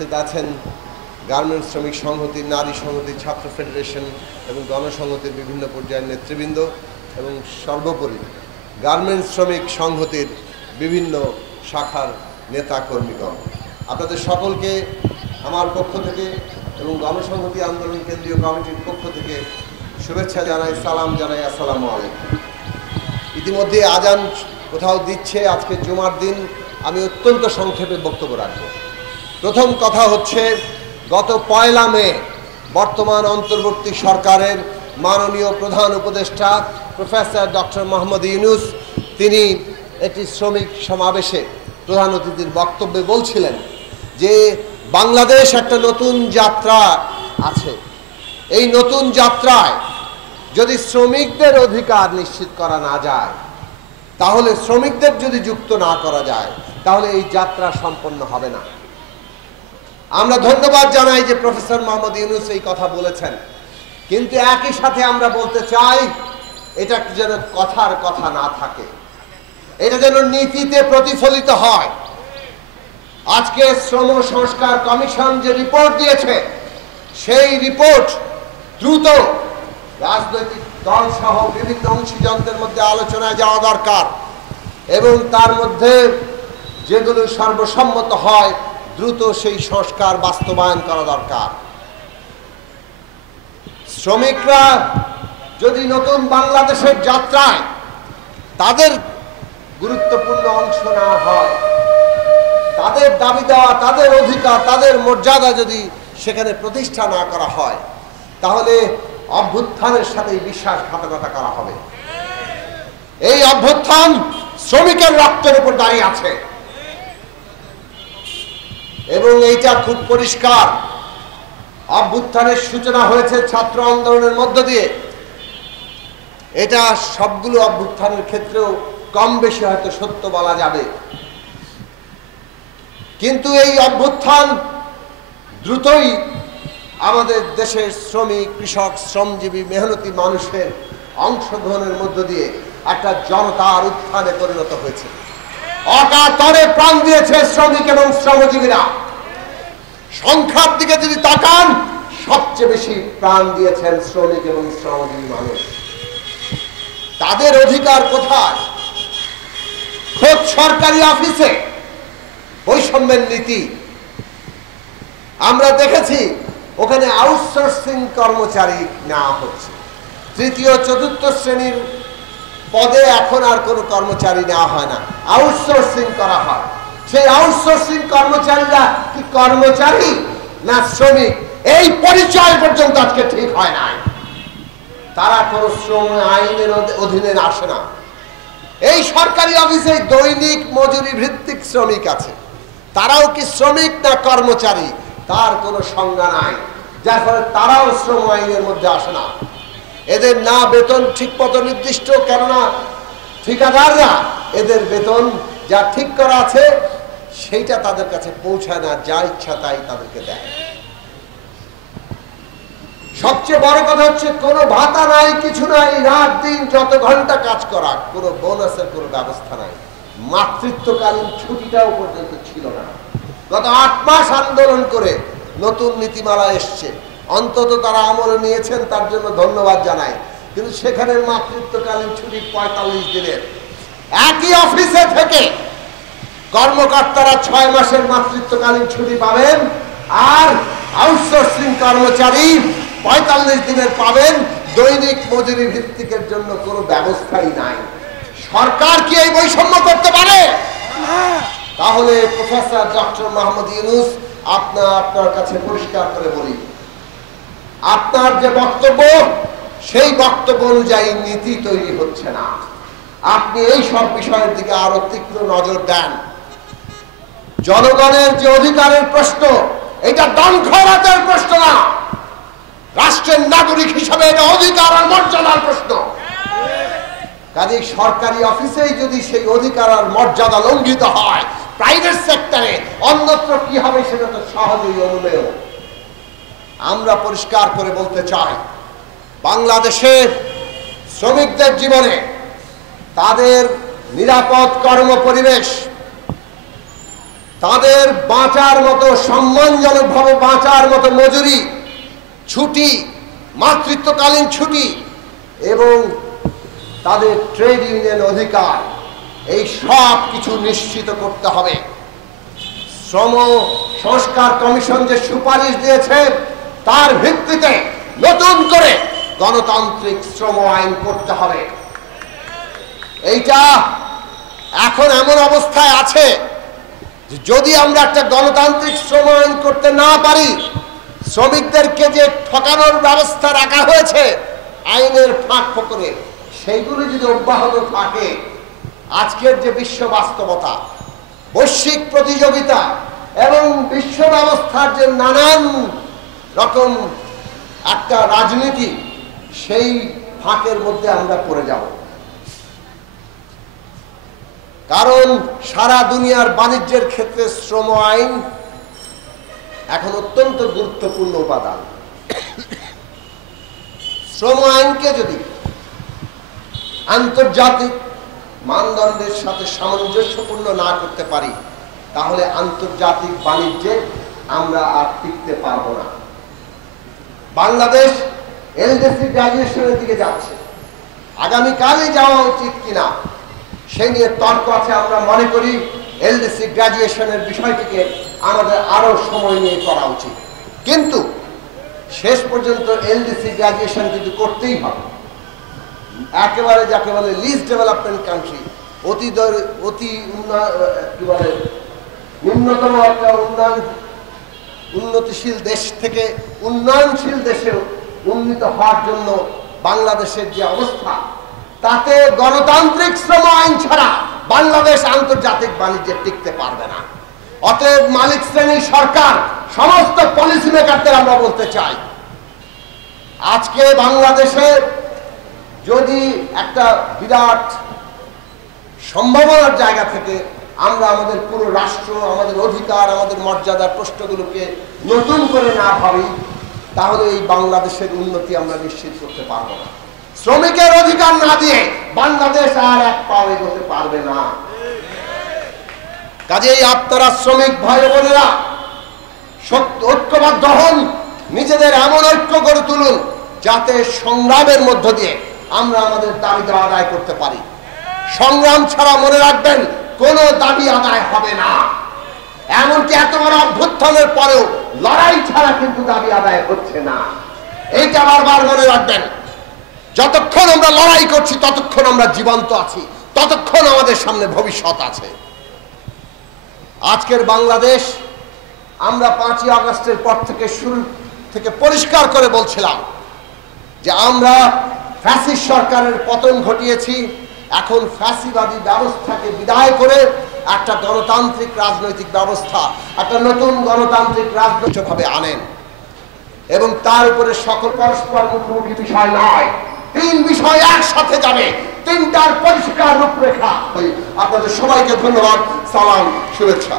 উপস্থিত আছেন গার্মেন্টস শ্রমিক সংহতি, নারী সংহতি, ছাত্র ফেডারেশন এবং গণসংহতির বিভিন্ন পর্যায়ের নেতৃবৃন্দ এবং সর্বোপরি গার্মেন্টস শ্রমিক সংহতির বিভিন্ন শাখার নেতা কর্মীগণ, আপনাদের সকলকে আমার পক্ষ থেকে এবং গণসংহতি আন্দোলন কেন্দ্রীয় কমিটির পক্ষ থেকে শুভেচ্ছা জানাই, সালাম জানাই। আসসালামু আলাইকুম। ইতিমধ্যে আজান কোথাও দিচ্ছে, আজকে জুমার দিন। আমি অত্যন্ত সংক্ষেপে বক্তব্য রাখব। প্রথম কথা হচ্ছে, গত 1 মে বর্তমান অন্তর্বর্তী সরকারের মাননীয় প্রধান উপদেষ্টা প্রফেসর ডক্টর মোহাম্মদ ইউনূস তিনি একটি শ্রমিক সমাবেশে প্রধান অতিথির বক্তব্যে বলছিলেন যে বাংলাদেশ একটা নতুন যাত্রা আছে। এই নতুন যাত্রায় যদি শ্রমিকদের অধিকার নিশ্চিত করা না যায়, তাহলে শ্রমিকদের যদি যুক্ত না করা যায়, তাহলে এই যাত্রা সম্পন্ন হবে না। আমরা ধন্যবাদ জানাই যে প্রফেসর মোহাম্মদ ইউনূস এই কথা বলেছেন, কিন্তু একই সাথে আমরা বলতে চাই এটা যেন কথার কথা না থাকে, এটা যেন নীতিতে প্রতিফলিত হয়। আজকে শ্রম সংস্কার কমিশন যে রিপোর্ট দিয়েছে, সেই রিপোর্ট দ্রুত রাজনৈতিক দল সহ বিভিন্ন অংশীজনদের মধ্যে আলোচনায় যাওয়া দরকার এবং তার মধ্যে যেগুলো সর্বসম্মত হয় দ্রুত সেই সংস্কার বাস্তবায়ন করা দরকার। শ্রমিকরা যদি নতুন বাংলাদেশের যাত্রায় তাদের গুরুত্বপূর্ণ অংশ না হয়, তাদের দাবি দেওয়া, তাদের অধিকার, তাদের মর্যাদা যদি সেখানে প্রতিষ্ঠা না করা হয়, তাহলে অভ্যুত্থানের সাথে বিশ্বাসঘাতকতা করা হবে। এই অভ্যুত্থান শ্রমিকের রক্তের উপর দাঁড়িয়ে আছে এবং এইটা খুব পরিষ্কার। অভ্যুত্থানের সূচনা হয়েছে ছাত্র আন্দোলনের মধ্য দিয়ে। এটা সবগুলো অভ্যুত্থানের ক্ষেত্রেও কম বেশি হয়তো সত্য বলা যাবে, কিন্তু এই অভ্যুত্থান দ্রুতই আমাদের দেশের শ্রমিক, কৃষক, শ্রমজীবী, মেহনতি মানুষের অংশগ্রহণের মধ্য দিয়ে একটা জনতার উত্থানে পরিণত হয়েছে। অকাতরে প্রাণ দিয়েছে শ্রমিক এবং শ্রমজীবীরা। সংখ্যার দিকে যদি তাকান, সবচেয়ে বেশি প্রাণ দিয়েছেন শ্রমিক এবং শ্রমজীবী মানুষ। তাদের অধিকার কোথায়? খোদ সরকারি অফিসে বৈষম্যের নীতি আমরা দেখেছি। ওখানে আউটসোর্সিং কর্মচারী নেওয়া হচ্ছে। 3য় 4র্থ শ্রেণীর পদে এখন আর কোনো কর্মচারী নেওয়া হয় না, আউটসোর্সিং করা হয়। সেই আউটসোর্সিং কর্মচারীরা কি কর্মচারী না শ্রমিক, এই পরিচয় পর্যন্ত আজকে ঠিক হয় নাই। তারা কোনো শ্রম আইনের অধীনে আসে না। এই সরকারি অফিসে দৈনিক মজুরি ভিত্তিক শ্রমিক আছে, তারাও কি শ্রমিক না কর্মচারী তার কোনো সংজ্ঞা নাই, যার ফলে তারাও শ্রম আইনের মধ্যে আসে না। এদের না বেতন ঠিক মতো নির্দিষ্ট, কেননা ঠিকাদাররা এদের বেতন যা ঠিক করা আছে সেইটা তাদের কাছে পৌঁছায় না, যা ইচ্ছা তাই তাদেরকে দেয়। সবচেয়ে বড় কথা হচ্ছে কোনো ভাতা নাই, কিছু নাই, রাত দিন যত ঘন্টা কাজ করা, কোনো বোনাসের কোনো ব্যবস্থা নাই। মাতৃত্বকালীন ছুটিটাও পর্যন্ত ছিল না। গত 8 মাস আন্দোলন করে নতুন নীতিমালা এসছে, অন্তত তারা আমলে নিয়েছেন, তার জন্য ধন্যবাদ জানাই। কিন্তু সেখানে মাতৃত্বকালীন ছুটি 45 দিনের। একই অফিসে থেকে কর্মকর্তারা 6 মাসের মাতৃত্বকালীন ছুটি পাবেন, আর আউটসোর্সিং কর্মচারী 45 দিনের পাবেন। দৈনিক মজুরি ভিত্তিকের জন্য কোনো ব্যবস্থাই নাই। সরকার কি এই বৈষম্য করতে পারে? তাহলে প্রফেসর ডক্টর মোহাম্মদ ইউনূস, আপনার কাছে পরিষ্কার করে বলি, আপনার যে বক্তব্য সেই বক্তব্য অনুযায়ী নীতি তৈরি হচ্ছে না। আপনি এই সব বিষয়ের দিকে আরো তীক্ষ্ণ নজর দেন। জনগণের যে অধিকারের প্রশ্ন, এটা দংখরাতের প্রশ্ন না, রাষ্ট্রের নাগরিক হিসাবে এটা অধিকার আর মর্যাদার প্রশ্ন। কাজে সরকারি অফিসেই যদি সেই অধিকার আর মর্যাদা লঙ্ঘিত হয়, প্রাইভেট সেক্টরে অন্যত্র কি হবে সেটা তো সহজেই অনুমেয়। আমরা পরিষ্কার করে বলতে চাই, বাংলাদেশের শ্রমিকদের জীবনে তাদের নিরাপদ কর্ম পরিবেশ, তাদের বাঁচার মতো, সম্মানজনকভাবে বাঁচার মতো মজুরি, ছুটি, মাতৃত্বকালীন ছুটি এবং তাদের ট্রেড ইউনিয়ন অধিকার, এই সব কিছু নিশ্চিত করতে হবে। শ্রম সংস্কার কমিশন যে সুপারিশ দিয়েছে তার ভিত্তিতে নতুন করে গণতান্ত্রিক শ্রম আইন করতে হবে। এইটা এখন এমন অবস্থায় আছে যে যদি আমরা একটা গণতান্ত্রিক শ্রম আইন করতে না পারি, শ্রমিকদেরকে যে ঠকানোর ব্যবস্থা রাখা হয়েছে আইনের ফাঁক ফোকরে, সেইগুলি যদি অব্যাহত থাকে, আজকের যে বিশ্ব বাস্তবতা, বৈশ্বিক প্রতিযোগিতা এবং বিশ্ব ব্যবস্থার যে নানান রকম একটা রাজনীতি, সেই ফাঁকের মধ্যে আমরা পড়ে যাব। কারণ সারা দুনিয়ার বাণিজ্যের ক্ষেত্রে শ্রম আইন এখন অত্যন্ত গুরুত্বপূর্ণ উপাদান। শ্রম আইনকে যদি আন্তর্জাতিক মানদণ্ডের সাথে সামঞ্জস্যপূর্ণ না করতে পারি, তাহলে আন্তর্জাতিক বাণিজ্যে আমরা আর টিকতে পারব না। বাংলাদেশ এলডিসি গ্রাজুয়েশনের দিকে যাচ্ছে, আগামীকালই যাওয়া উচিত কিনা সেই নিয়ে তর্ক আছে। আমরা মনে করি এলডিসি গ্রাজুয়েশনের বিষয়টিকে আমাদের আরো সময় নিয়ে করা উচিত, কিন্তু শেষ পর্যন্ত এলডিসি গ্রাজুয়েশন কিন্তু করতেই হবে। একেবারে যাকে বলে লিস্ট ডেভেলপমেন্ট কান্ট্রি, নিম্নতম একটা উন্নতিশীল দেশ থেকে উন্নয়নশীল দেশে উন্নীত হওয়ার জন্য বাংলাদেশের যে অবস্থা, তাতে গণতান্ত্রিক শ্রম আইন ছাড়া বাংলাদেশ আন্তর্জাতিক বাণিজ্যে টিকতে পারবে না। অতএব মালিক শ্রেণীর সরকার, সমস্ত পলিসি মেকারদের আমরা বলতে চাই, আজকে বাংলাদেশে যদি একটা বিরাট সম্ভাবনার জায়গা থেকে আমরা আমাদের পুরো রাষ্ট্র, আমাদের অধিকার, আমাদের মর্যাদার প্রশ্নগুলোকে নতুন করে না ভাবি, তাহলে এই বাংলাদেশের উন্নতি আমরা নিশ্চিত করতে পারবো না। শ্রমিকের অধিকার না দিয়ে বাংলাদেশ আর এক পাও এগোতে পারবে না। কাজেই আপনারা শ্রমিক ভাই বোনেরা ঐক্যবদ্ধ হন, নিজেদের এমন ঐক্য গড়ে তুলুন যাতে সংগ্রামের মধ্য দিয়ে আমরা আমাদের দাবি আদায় করতে পারি। সংগ্রাম ছাড়া মনে রাখবেন কোনো দাবি আদায় হবে না। এমনকি এত বড় অভ্যুত্থানের পরেও লড়াই ছাড়া কিন্তু দাবি আদায় হচ্ছে না। এইটা বারবার মনে রাখবেন। যতক্ষণ আমরা লড়াই করছি ততক্ষণ আমরা জীবন্ত আছি, ততক্ষণ আমাদের সামনে ভবিষ্যৎ আছে। আজকের বাংলাদেশ আমরা 5ই আগস্টের পর থেকে শুরু থেকে পরিষ্কার করে বলছিলাম যে আমরা ফ্যাসিস্ট সরকারের পতন ঘটিয়েছি, এখন ফ্যাসিবাদী ব্যবস্থাকে বিদায় করে একটা গণতান্ত্রিক রাজনৈতিক ব্যবস্থা, একটা নতুন গণতান্ত্রিক রাজনৈতিকভাবে আনেন এবং তার উপরে সকল পরস্পর মুখোমুখি বিষয় নয়, 3 বিষয় একসাথে যাবে, 3টার পরিষ্কার রূপরেখা। আপনাদের সবাইকে ধন্যবাদ, সালাম, শুভেচ্ছা।